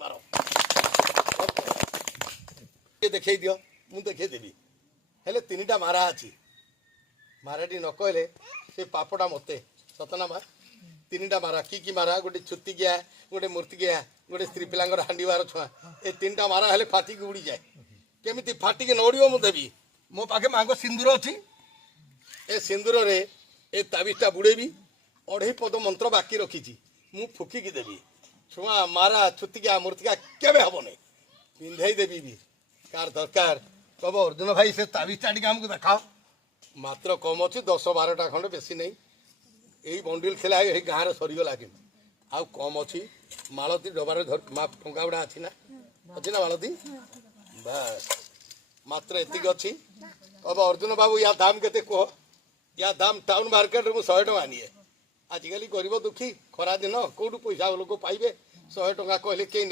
मार देखे दियो मु देखे देवी हेले 3टा मारा अच्छी माराटी न कहले से पापटा मते सतना मार 3टा मारा की मारा गोटे छुती गया गोटे मूर्ति गया गोटे स्त्री पिलांगर हांडी बार छुआ ए 3टा मारा हेले फाटिकी उड़ी जाए केमिति फाटिकी नड़ियो मु देवी मो पाखे मांगो सिंदूर अच्छी ए सिंदूर रे ए ताबिजटा बुड़ेबी 2.5 पद मंत्र बाकी रखी मु फुकिकी देवी छुआ मारा छुतिका मूर्तिका केबे हबने पिंधई देवी भी कार दरकार कब अर्जुन भाई से ताबिजटा टी हमको देखाओ मात्र कम अच्छी 10-12टा खंड बेसी नहीं यही बंडिल खेला यही गाँव में सरीगला कि आउ कम अच्छी मालती डबारे टंका गुड़ा अच्छी ना अच्छी ना मालती बस मात्र एतिक अच्छी अब अर्जुन बाबू या दाम केते कह या दाम टाउन मार्केट में 100 टका निए आजिकल गरीब दुखी खरा दिन कौटू पैसा लोक पाइबे 100 टका कहले कहीं